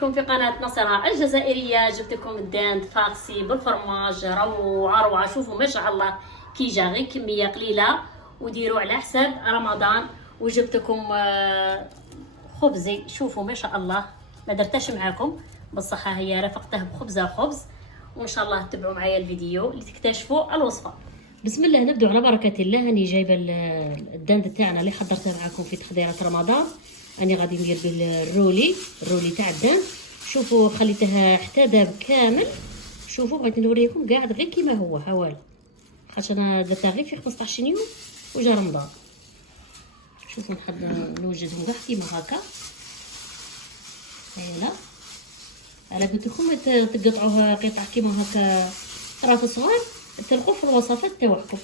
بكم في قناة نصرة الجزائرية. جبت لكم الداند فارسي بالفرماج، روعة روعة. شوفوا ما شاء الله كي جا، غير كمية قليلة وديروا على حساب رمضان. وجبت لكم خبزي، شوفوا ما شاء الله ما درتش معاكم بالصحة، هي رافقته بخبزة خبز. وان شاء الله تتبعوا معايا الفيديو لتكتشفوا الوصفة. بسم الله، نبدأ على بركة الله. راني جايبه الداند تاعنا اللي حضرته معاكم في تحضيرات رمضان. راني غادي ندير الرولي تاع الداند. شوفوا خليته حتى داب كامل. شوفوا بغيت نوريكم قاعد غير كيما هو هوال، خاطر انا درتها غير في 15 يوم وجا رمضان. شوفوا نوجدهم كاع كيما هكا. هايله، انا قلت لكم تقطعوها قطع كيما هكا طراف صغار، تلقوا في الوصفات تاعكم.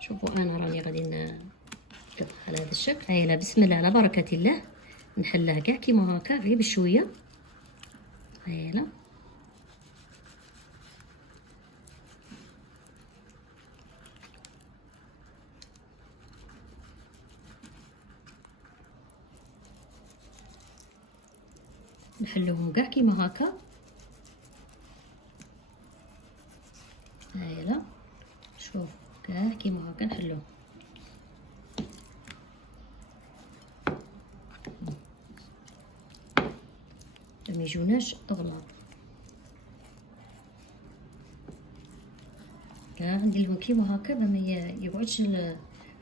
شوفوا انا راني غادي نقطع على هذا الشكل. هايله، بسم الله على بركه الله. نحلها كاع كيما هكا غير بشويه. هايله، نحلوهم كاع كيما هكا. هايله، شوف كاع كيما هكا نحلوهم. ما يجوناش اغلاط. كاع ندير لهم كيما هكا باش ما يقعدش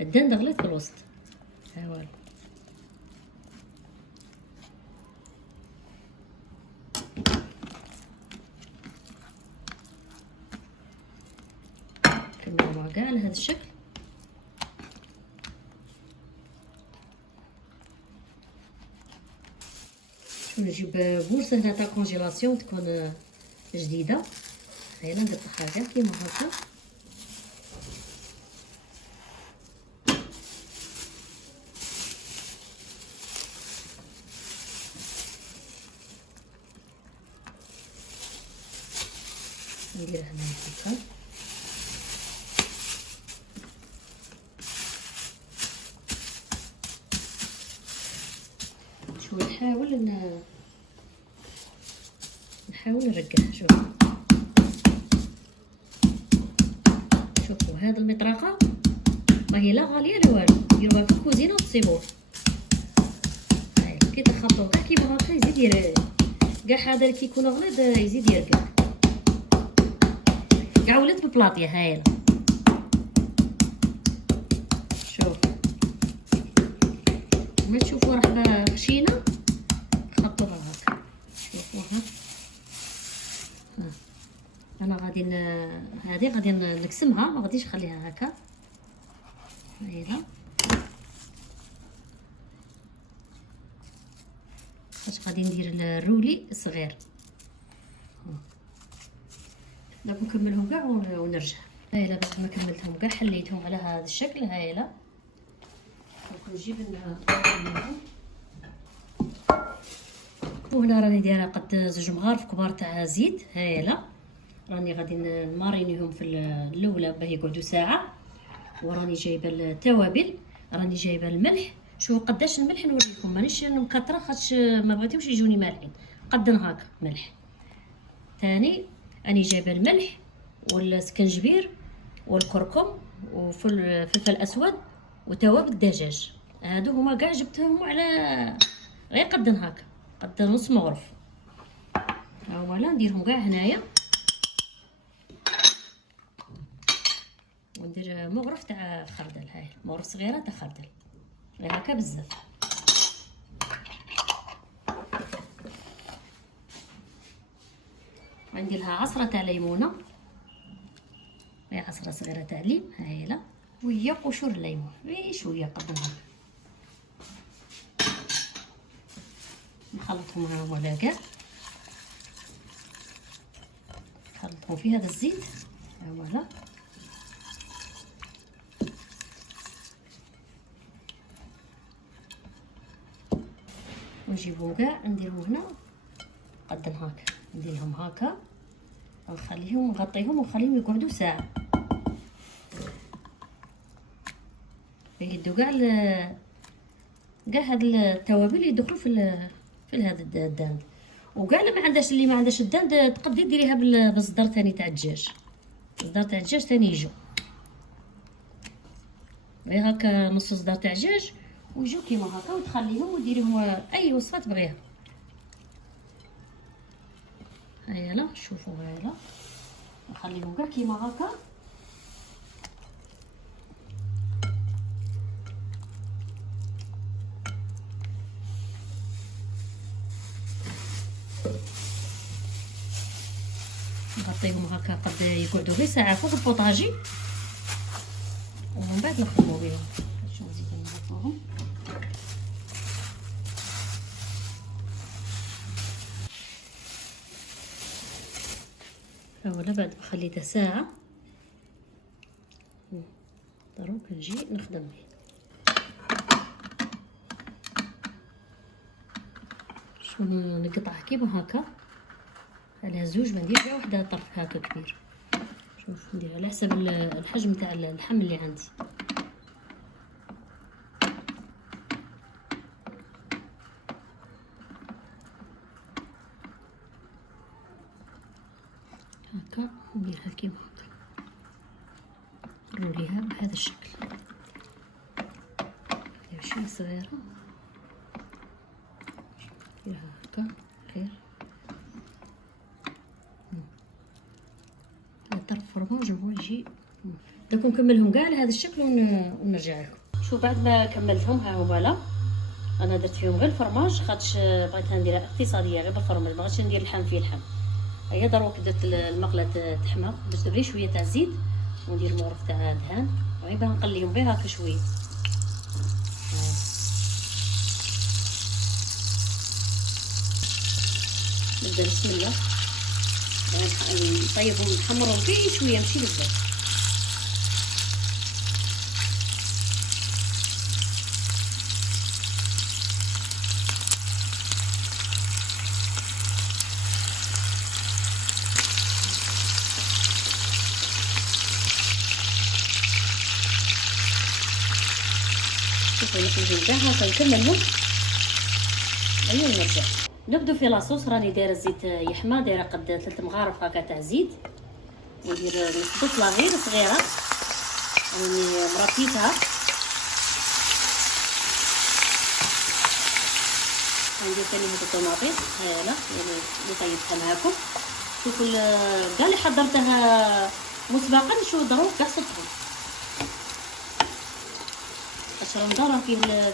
الدند غليظ في الوسط. ها والو، كملوا كاع على هذا الشكل. نجيب بورصه هنا تاع كونجيلاسيون تكون جديده. هايله، نقطعها كاع كيما هكا. ندير هنا هكا. شو نحاول نرقع. شوفوا هذا المطرقه ما هي لا غاليه لا والو، ديروها في الكوزينه وتصيبوه. هاي كي تخلطوا كاع كيما هكا يزيد كاع هذا كي يكون غليظ يزيد يرقع. كاع ولات بالبلاطيه. هايله، شوف ما تشوفوا راه خشينه خطوها هكا. شوفوا ها انا غادي هذه غادي نقسمها، ما غاديش نخليها هكا. هايله، باش غادي ندير الرولي الصغير. دابا نكملهم كاع ونرجع. هايله، بعد ما كملتهم كاع حليتهم على هذا الشكل. هايله، نجيب وهنا راني دايره قد 2 مغارف كبار تاع زيت. هايله، راني غادي نمارينيهم في الاولى باه يقعدوا ساعه. وراني جايبه التوابل، راني جايبه الملح. شوفوا قداش الملح نوريكم، مانيش مكثره خاطش ما بغيتهمش يجوني مالحين. قدنا هكا ملح. ثاني راني جايبه الملح والسكنجبير والكركم وفلفل اسود وتوابل الدجاج. هادو هما كاع جبتهم على غير قدن هكا، قد نص مغرف. ها فوالا، نديرهم كاع هنايا وندير مغرف تاع خردل. هاي مغرف صغيره تاع خردل غير هكا بزاف. غندير لها عصره تاع ليمونه، هي عصره صغيره تاع ليم. هايله، وهي قشور الليمون غير شويه قدر هكا. نخلطهم هما كاع، نخلطهم في هذا الزيت. فوالا، ونجيبهم كاع نديرهم هنا قد هكا. نديرهم هكا ونخليهم نغطيهم ونخليهم يقعدوا ساعه يهدوا كاع كاع هاد التوابل يدخلوا في هذا الداند. وكاع اللي ما عندهاش الداند تقدري ديريها بالصدر ثاني تاع الدجاج. صدر تاع الدجاج ثاني يجو غير هكا نص صدر تاع الدجاج ويجو كيما هكا، وتخليهم وديريهم اي وصفه تبغيها. هيا لا شوفوا، هيا لا نخليهم كاع كيما هكا. نغطيهم هكا قد يقعدوا غير ساعه فوق البوطاجي، ومن بعد نخدموا بهم. شنو نزيد نضيفوهم؟ اولا بعد ما خليته ساعه دروك نجي نخدم به. شنو نقطع كيما هكا على زوج، ما ندير غير وحده طرف هكا كبير. شوف ندير على حسب الحجم تاع اللحم اللي عندي. هكا نديرها كيما هكا، نروليها بهذا الشكل. ندير شويه صغيره، نديرها هكا خير. طرف فرماج هو يجي. دوك نكملهم كاع على هذا الشكل ونرجع لكم. شوف بعد ما كملتهم ها هما لا، انا درت فيهم غير الفرماج خاطش بغيتها نديرها اقتصاديه غير بالفرماج، ما بغيتش ندير اللحم فيه اللحم. هيا دروك درت المقله تحمر، درت غير شويه تاع زيت وندير مورف تاع دهان غير باه نقليهم بها هكا شويه. نبدا بسم الله نطيبهم نحمرهم فيه شويه ماشي بزاف. شوفوا نحن كاع هكا نكملهم. هيا نرجع نبدو في لاصوص. راني دايره الزيت يحمى، دايره قد 3 مغارف هكا تاع زيت، ندير نص بصله غير صغيره راني مرطيتها، ندير ثاني هاد الطوماطيط هاله اللي طيبتها معاكم. شوفوا كاع اللي حضرتها مسبقا شو دروك كاع صدهم. باش رمضان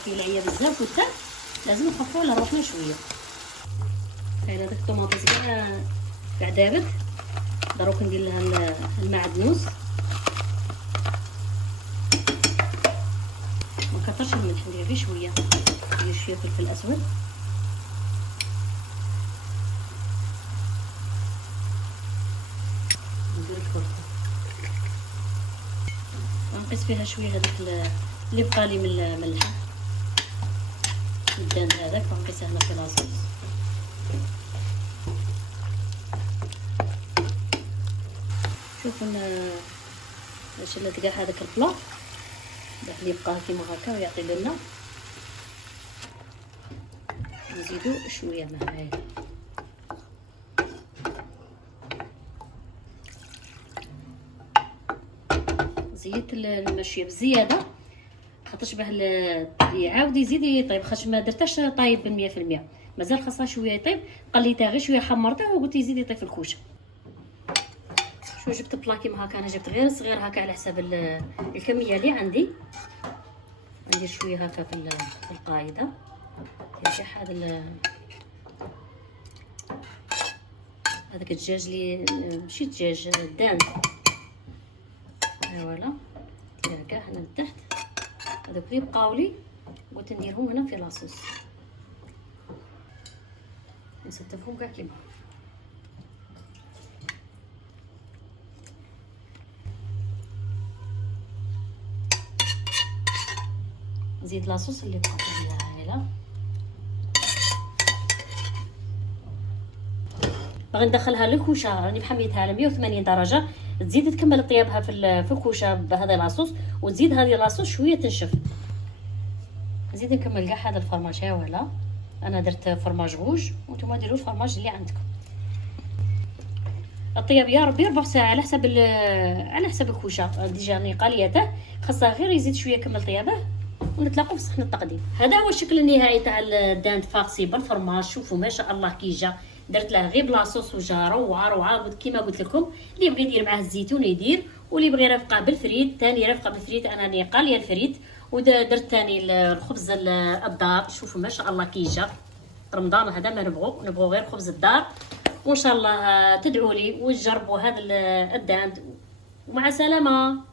فيه العيا بزاف والتاع لازم نخفوا على روحنا شويه. هنا داك الطوماطيس كاع دابت، دروك ندير لها المعدنوس. ما كثرش الملح، ندير غير شويه، ندير شويه فلفل اسود، ندير الكركم، ونقيس فيها شويه هذاك اللي بقى لي من اللحم الدان هذاك، ونقيسه هنا في لاصوص. شوفوا شلت كاع هذاك البلا اللي بقى كيما هكا ويعطي لنا. نزيدو شويه معايا زيت المشيه بزياده، خاطرش باه يعاود يزيد يطيب، خاطش ما درتهاش طايب ب100%، مازال خاصها شويه يطيب. قليتها غير شويه حمرتها وقلت يزيد يطيب في الكوشه. شو جبت بلا كيما هكا، انا جبت غير صغير هكا على حساب الكميه اللي عندي. ندير شويه هكا في القايده، ندير هذا هذاك الدجاج اللي ماشي دجاج دان، فوالا نديرها كاع هنا لتحت. هذوك اللي بقاو لي قلت نديرهم هنا في لاصوص، نستفهم كاع كيما نزيد لاصوص اللي بقات لي هنا. باغي ندخلها للكوشه، راني محميتها على 180 درجه، تزيد تكمل طيابها في الكوشه بهذا لاصوص، وتزيد هذه لاصوص شويه تنشف. نزيد نكمل كاع هذا الفرماج. ها ولا انا درت فرماج روج وانتم ديروا الفرماج اللي عندكم. الطياب يا ربي 4 ساعه على حسب الكوشه. ديجا راني قاليته، خاصها غير يزيد شويه كمل طيابه ونتلاقوا في صحن التقديم. هذا هو الشكل النهائي تاع الداند فارسي بالفرماج. شوفوا ما شاء الله كي جا. درت له غير بلاصوص وجا روعه كيما قلت لكم. اللي بغى يدير معاه الزيتون يدير، واللي بغى يرافقه بالفريت ثاني رافقه بالفريت. انا راني قاليه الفريت ودرت ثاني الخبز الدار. شوفوا ما شاء الله كي جا. رمضان هذا ما نبغوا غير خبز الدار. وان شاء الله تدعوا لي وتجربوا هذا الداند. ومع سلامه.